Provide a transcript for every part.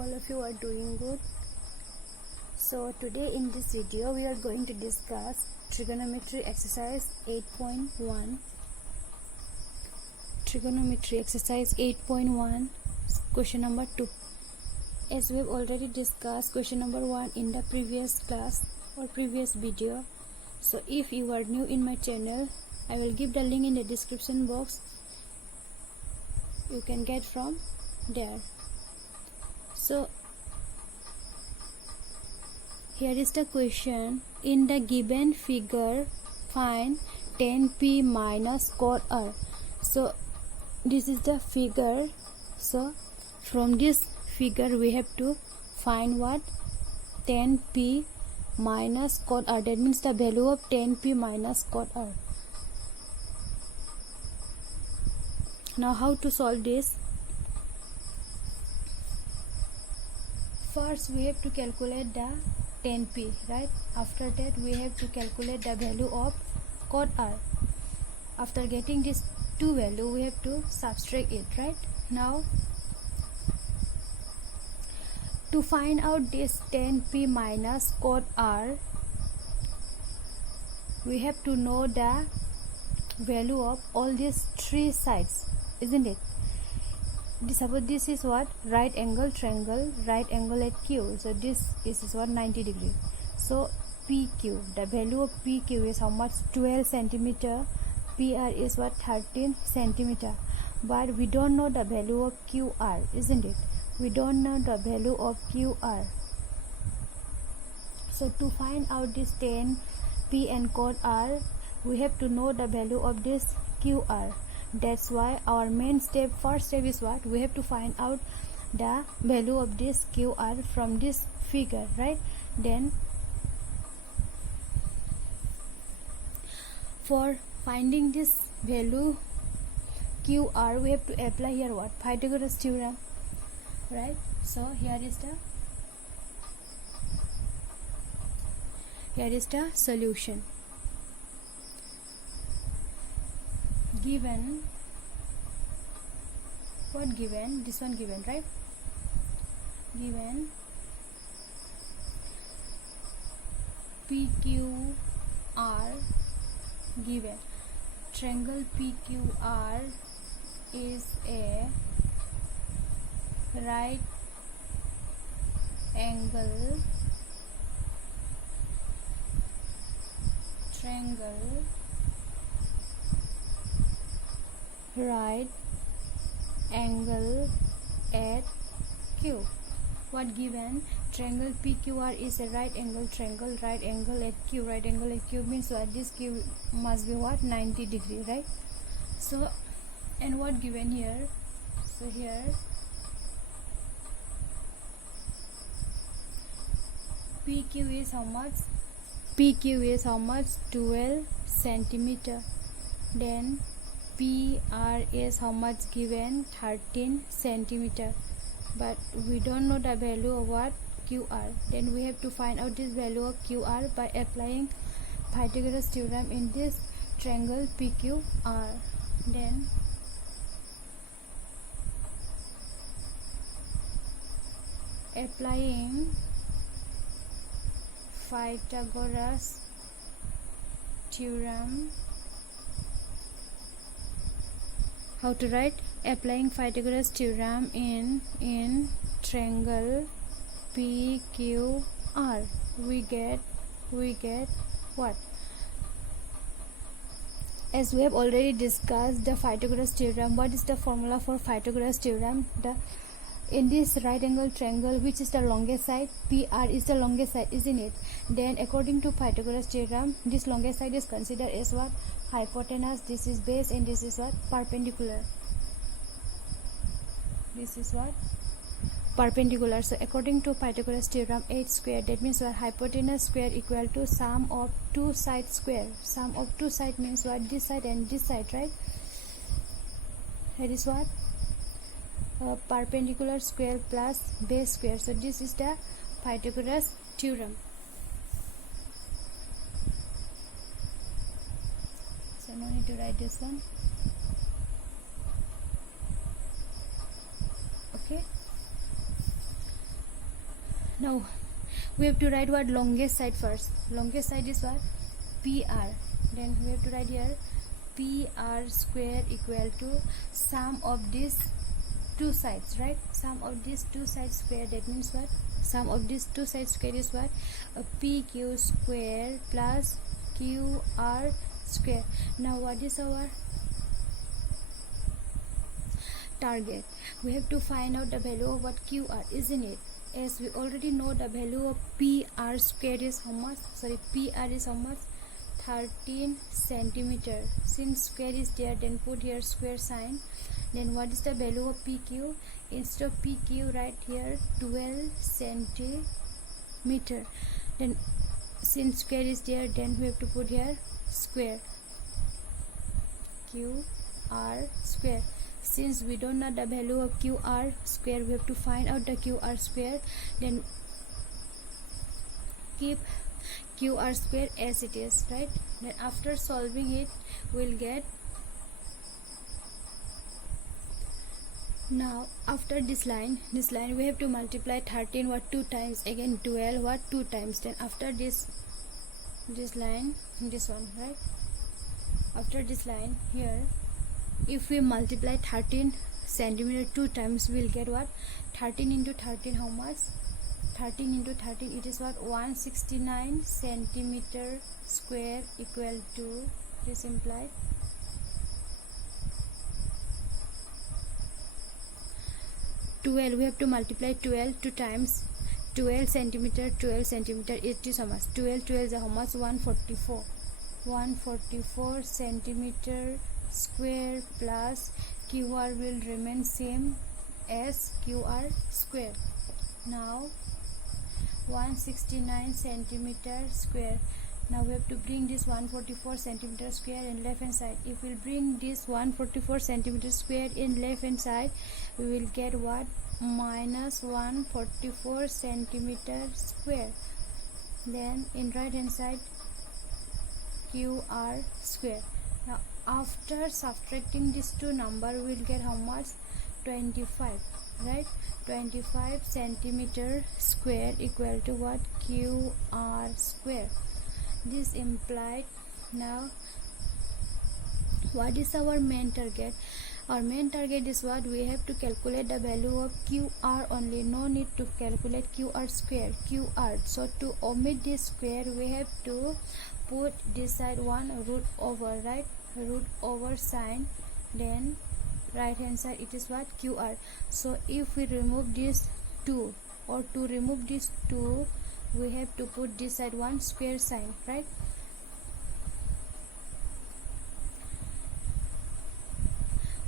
all of you are doing good. So today in this video we are going to discuss trigonometry exercise 8.1. Trigonometry exercise 8.1, question number 2. As we have already discussed question number 1 in the previous class or previous video, so if you are new in my channel, I will give the link in the description box. You can get from there. So here is the question. In the given figure, find tan p minus cot r. So this is the figure. So from this figure we have to find what? Tan p minus cot r. That means the value of tan p minus cot r. Now how to solve this? First we have to calculate the tan p, right? After that we have to calculate the value of cot r. After getting this two value we have to subtract it, right? Now to find out this tan p minus cot r, we have to know the value of all these three sides, isn't it? Suppose this is what? Right angle triangle, right angle at Q. So this is what? 90 degree. So PQ, the value of PQ is how much? 12 centimeter. PR is what? 13 centimeter. But we don't know the value of QR, isn't it? We don't know the value of QR. So to find out this tan P and cot R, we have to know the value of this QR. That's why our main step, first step is what? We have to find out the value of this QR from this figure, right? Then for finding this value QR, we have to apply here what? Pythagoras theorem, right? So here is the solution. Given, what given? This one given, right? Given PQR, given triangle PQR is a right angle triangle, right angle at Q. What given? Triangle PQR is a right angle triangle, right angle at Q. Right angle at Q means what? This Q must be what? 90 degree, right? So, and what given here? So here PQ is how much? PQ is how much? 12 centimeter. Then PR is how much given? 13 centimeter. But we don't know the value of what? QR. Then we have to find out this value of QR by applying Pythagoras theorem in this triangle PQR. Then applying Pythagoras theorem. How to write? Applying Pythagoras theorem in triangle PQR, we get what? As we have already discussed the Pythagoras theorem, what is the formula for Pythagoras theorem? In this right angle triangle, which is the longest side? PR is the longest side, isn't it? Then according to Pythagoras theorem, this longest side is considered as what? Hypotenuse. This is base and this is what? Perpendicular. This is what? Perpendicular. So according to Pythagoras theorem, 8 square, that means what? Hypotenuse square equal to sum of two sides square. Sum of two sides means what? This side and this side, right? That is what? Perpendicular square plus base square. So this is the Pythagoras theorem. So no need to write this one. Okay. Now we have to write what longest side first. Longest side is what? PR. Then we have to write here PR square equal to sum of these two sides, right? Sum of these two sides square. That means what? Sum of these two sides square is what? PQ square plus QR square. Now what is our target? We have to find out the value of what QR, isn't it? As we already know, the value of PR square is how much? Sorry, PR is how much? 13 centimeter. Since square is there, then put here square sign. Then what is the value of PQ? Instead of PQ, write here 12 centimeter. Then since square is there, then we have to put here square, QR square. Since we don't know the value of QR square, we have to find out the QR square. Then keep QR square as it is, right? Then after solving it, we'll get. Now after this line we have to multiply 13 what 2 times, again 12 what 2 times. Then after this line, this one, right? After this line here, if we multiply 13 centimeter 2 times, we'll get what? 13 into 13, how much? 13 into 13, it is what? 169 centimeter square equal to, this implied 12. We have to multiply 12 2 times. 12 centimeter, it is how much? 12 is how much? 144 centimeter square plus QR will remain same as QR square. Now 169 centimeter square. Now we have to bring this 144 centimeter square in left hand side. If we bring this 144 centimeter square in left hand side, we will get what? Minus 144 centimeter square. Then in right hand side, QR square. Now after subtracting these two number, we will get how much? 25, right? 25 centimeter square equal to what? QR square. This implied. Now what is our main target? Our main target is what? We have to calculate the value of QR only, no need to calculate QR square. QR, so to omit this square, we have to put this side one root over, right? Root over sign, then right hand side it is what? QR. So if we remove this 2, or to remove this 2, we have to put this side one square sign, right?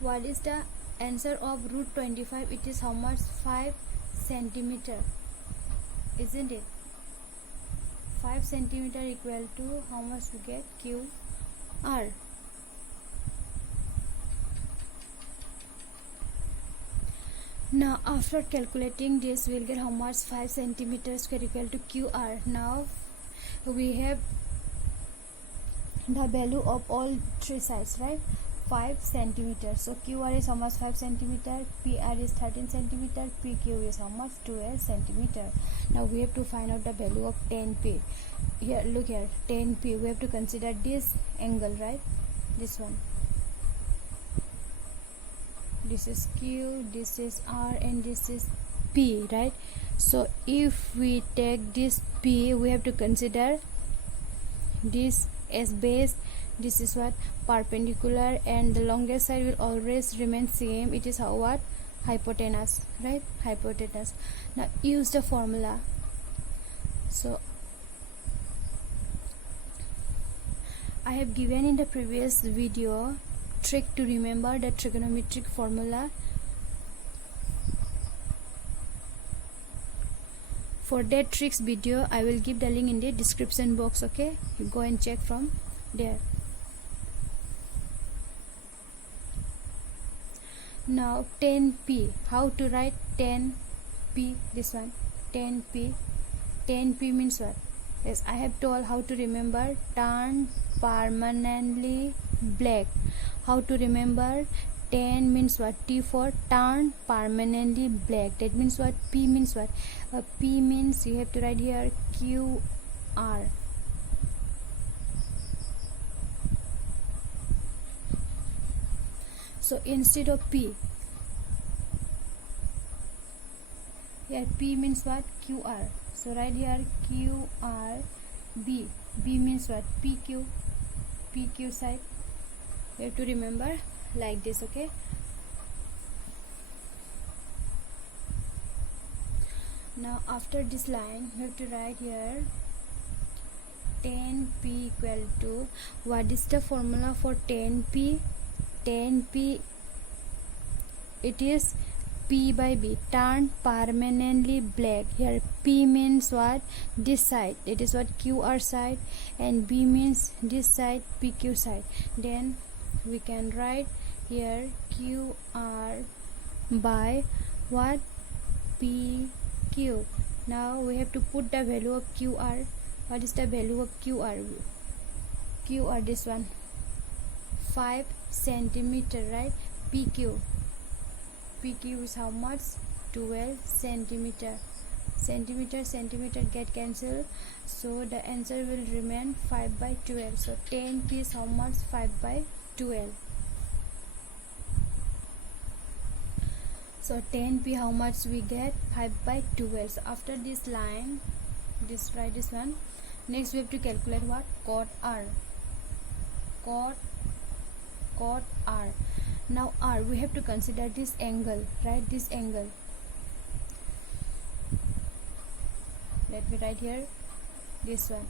What is the answer of root 25? It is how much? 5 centimeter, isn't it? 5 centimeter equal to how much we get? QR. Now after calculating this, we'll get how much? 5 centimeter square equal to QR. Now we have the value of all three sides, right? 5 centimeters. So QR is how much? 5 centimeter. PR is 13 centimeter. PQ is how much? 12 centimeter. Now we have to find out the value of 10P. Here, look here, 10P. We have to consider this angle, right? This one. This is Q, this is R, and this is P, right? So if we take this P, we have to consider this as base. This is what? Perpendicular, and the longest side will always remain same. It is how? What? Hypotenuse, right? Hypotenuse. Now use the formula. So I have given in the previous video trick to remember the trigonometric formula. For that tricks video, I will give the link in the description box, okay? You go and check from there. Now 10P, how to write 10P? This one, 10P. 10P means what? Yes, I have told how to remember. Turn permanently black. How to remember? Tan means what? T for turn permanently black. That means what? P means what? P means you have to write here QR. So instead of P, here P means what? QR. So right here QR. B means what? PQ side. You have to remember like this, okay? Now after this line you have to write here tan P equal to, what is the formula for tan P? Tan P, it is P by B, turn permanently black. Here P means what? This side, it is what? QR side, and B means this side, PQ side. Then we can write here QR by what? PQ. Now we have to put the value of QR. What is the value of QR? QR, this one, 5 centimeter, right? PQ is how much? 12 centimeter. Centimeter get cancelled, so the answer will remain 5 by 12. So 10 P is how much? 5 by 12. So 10 P, how much we get? 5 by 12. So after this line, write this one. Next we have to calculate what? Cot R. Cot R. Now R, we have to consider this angle, right? This angle. Let me write here this one.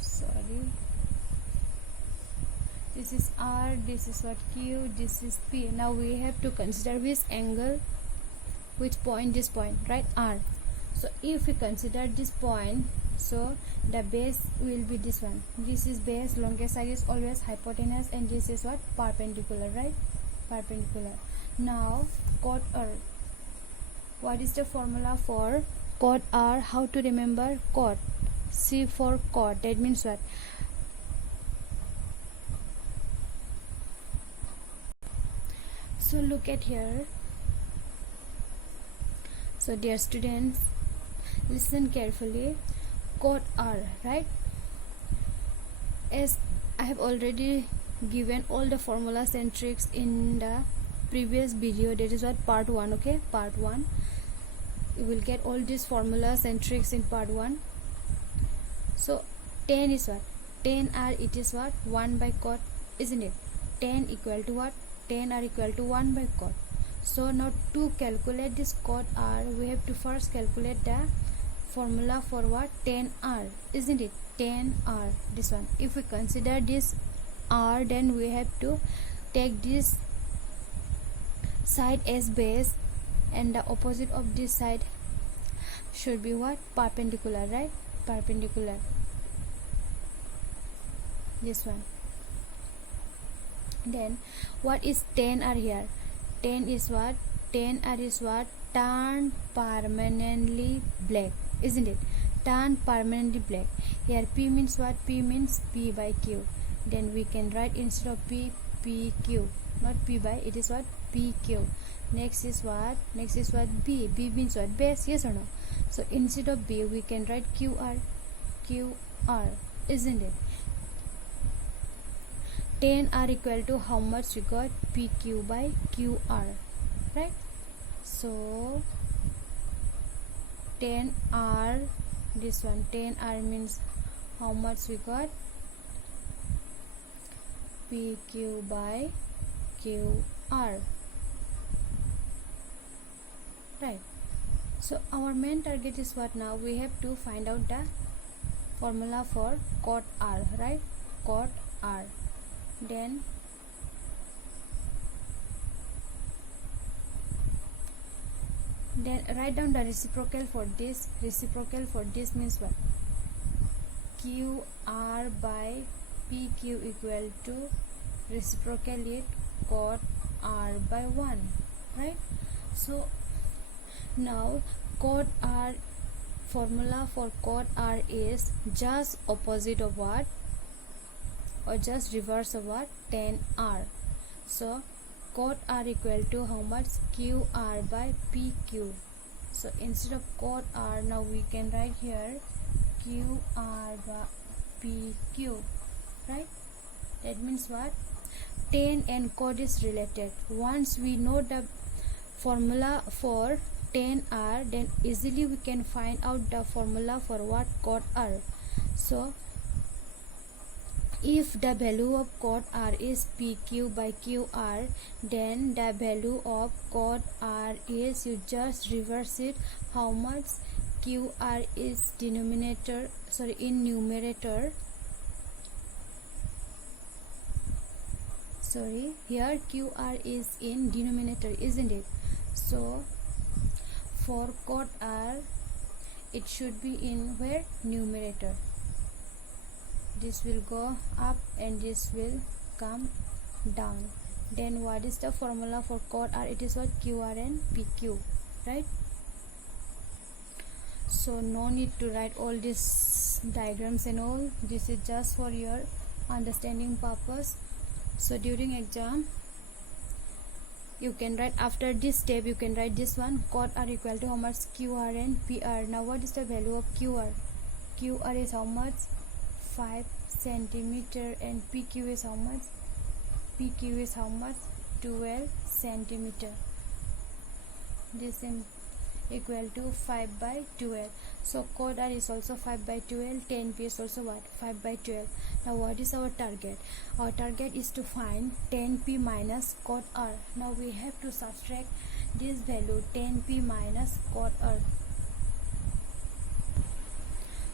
Sorry. This is R, this is what? Q, this is P. Now we have to consider which angle, which point? This point, right? R. So if we consider this point, so the base will be this one. This is base, longest side is always hypotenuse, and this is what? Perpendicular, right? Perpendicular. Now cot R. What is the formula for cot R? How to remember? Cot. C for cot. That means what? So look at here. So dear students, listen carefully. Cot R, right? As I have already given all the formulas and tricks in the previous video, that is what? Part 1, okay? Part 1. You will get all these formulas and tricks in part 1. So tan is what? Tan R, it is what? 1 by cot, isn't it? Tan equal to what? Tan R equal to 1 by cot. So now to calculate this cot R, we have to first calculate the formula for what? Tan R, isn't it? Tan R, this one. If we consider this R, then we have to take this side as base, and the opposite of this side should be what? Perpendicular, right? Perpendicular. This one. Then what is tan R here? Tan is what? Tan R is what? Turn permanently black, isn't it? Turn permanently black. Here P means what? P means P by Q. Then we can write instead of P, PQ. Not P by, it is what? PQ. Next is what? Next is what? B. B means what? Base, yes or no? So instead of B, we can write QR. QR, isn't it? Tan R equal to how much we got? PQ by QR, right? So tan R, this one, tan R means how much we got? PQ by QR, right? So our main target is what now? We have to find out the formula for cot R, right? Cot R. Then write down the reciprocal for this. Reciprocal for this means what? QR by PQ equal to reciprocally cot R by 1, right? So now cot R, formula for cot R is just opposite of what? or just reverse of what? Tan r. So cot r equal to how much? QR by PQ. So instead of cot r, now we can write here QR by PQ, right? That means what? Tan and cot is related. Once we know the formula for tan r, then easily we can find out the formula for what? Cot r. So if the value of cot r is PQ by QR, then the value of cot r is, you just reverse it, how much? QR is denominator, sorry, in numerator, sorry, here QR is in denominator, isn't it? So for cot r, it should be in where? Numerator. This will go up and this will come down. Then what is the formula for cot r? It is what? QR and PQ, right? So no need to write all these diagrams and all. This is just for your understanding purpose. So during exam, you can write, after this step you can write this one, cot r equal to how much? QR and PR. Now what is the value of QR? QR is how much? 5 centimeter, and PQ is how much? PQ is how much? 12 centimeter. This is equal to 5 by 12. So cot r is also 5 by 12. Tan p is also what? 5 by 12. Now what is our target? Our target is to find tan p minus cot r. Now we have to subtract this value, tan p minus cot r.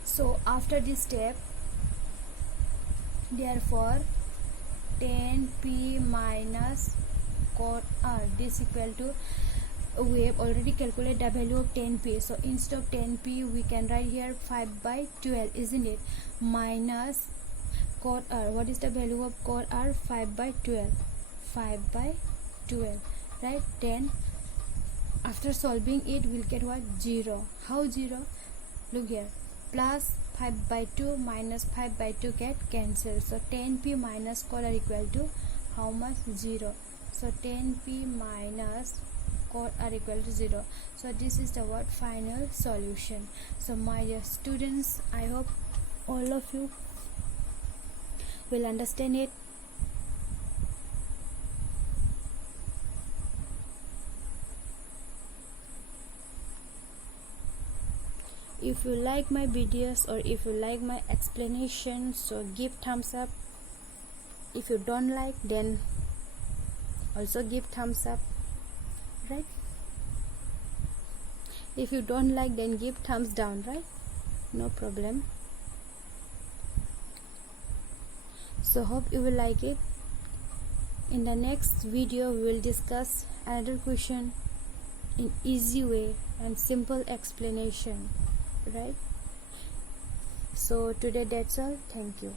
So after this step, therefore tan p minus cot r, this equal to, we have already calculated the value of tan p. So instead of tan p, we can write here 5 by 12, isn't it? Minus cot r. What is the value of cot r? 5 by 12. 5 by 12, right? Then after solving it, we'll get what? 0. How 0? Look here. Plus 5 by 2 minus 5 by 2 get cancelled. So tan p minus cot r equal to how much? 0. So tan p minus cot r equal to 0. So this is the what? Final solution. So my dear students, I hope all of you will understand it. If you like my videos or if you like my explanation, so give thumbs up. If you don't like, then also give thumbs up, right? If you don't like, then give thumbs down, right? No problem. So hope you will like it. In the next video, we will discuss another question in easy way and simple explanation, right? So today that's all. Thank you.